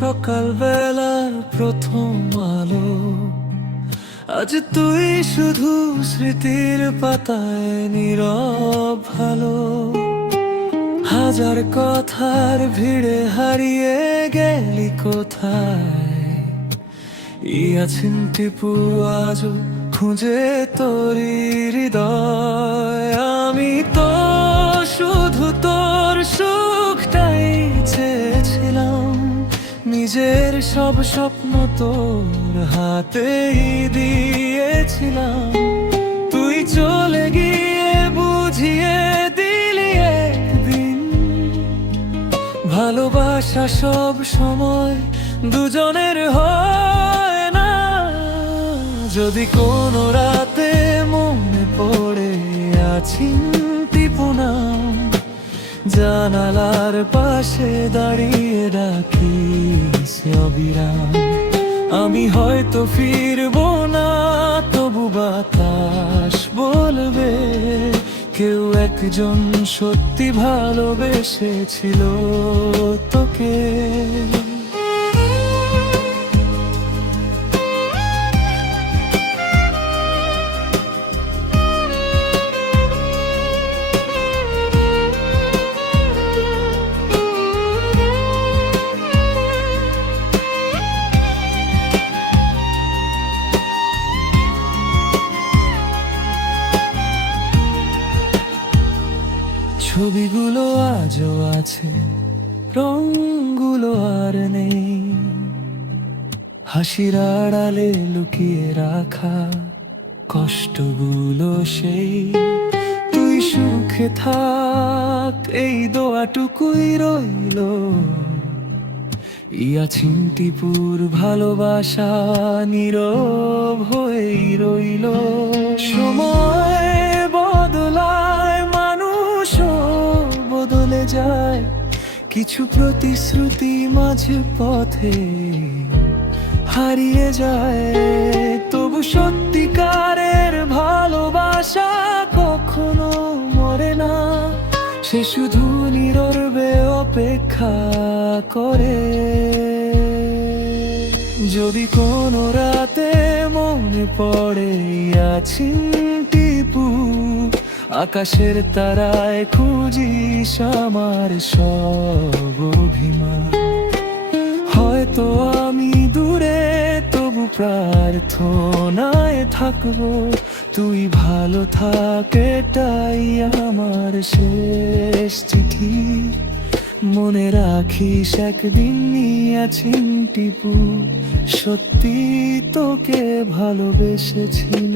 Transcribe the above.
সকালবেলার প্রথম আলো, আজ তুই শুধু স্মৃতির পাতায় নীরব ভালো। হাজার কথার ভিড়ে হারিয়ে গেলি কোথায়, আছেন টিপু আজও খুঁজে তোরি হৃদয়। আমি তো শুধু তোর সুখটাই চেয়েছিলাম, নিজের সব স্বপ্ন তোর হাতেই দিয়েছিলাম। তুই চলে গিয়ে বুঝিয়ে দিলি একদিন, ভালোবাসা সব সময় দুজনের হয় না। যদি কোনো রাতে মনে পড়ে আছি টিপু নাম, জানালার পাশে দাঁড়িয়ে রাখিস অবিরাম। আমি হয়তো ফিরবো না, তবু বাতাস বলবে কেউ একজন সত্যি ভালোবেসেছিল তোকে। ছবিগুলো আজও আছে, রঙগুলো আর নেই, হাসির আড়ালে লুকিয়ে রাখা কষ্টগুলো সেই। তুই সুখে থাক এই দোয়াটুকুই রইল, আছেন টিপুর ভালোবাসা নীরব হয়েই রইল। সময় বদলায়, মানুষও বদলে যায়, কিছু প্রতিশ্রুতি মাঝে পথে হারিয়ে যায়। তবু সত্যিকারের ভালোবাসা কখনো মরে না, সে শুধু নীরবে অপেক্ষা করে। যদি কোনো রাতে মনে পড়ে আছি টিপু, আকাশের তারায় খুঁজিস আমার সব অভিমান। হয়তো আমি দূরে, তবু প্রার্থনায় থাকবো তুই ভালো থাক, এটাই আমার শেষ চিঠি। মনে রাখিস একদিন আছেন টিপু সত্যি তোকে ভালোবেসেছিল।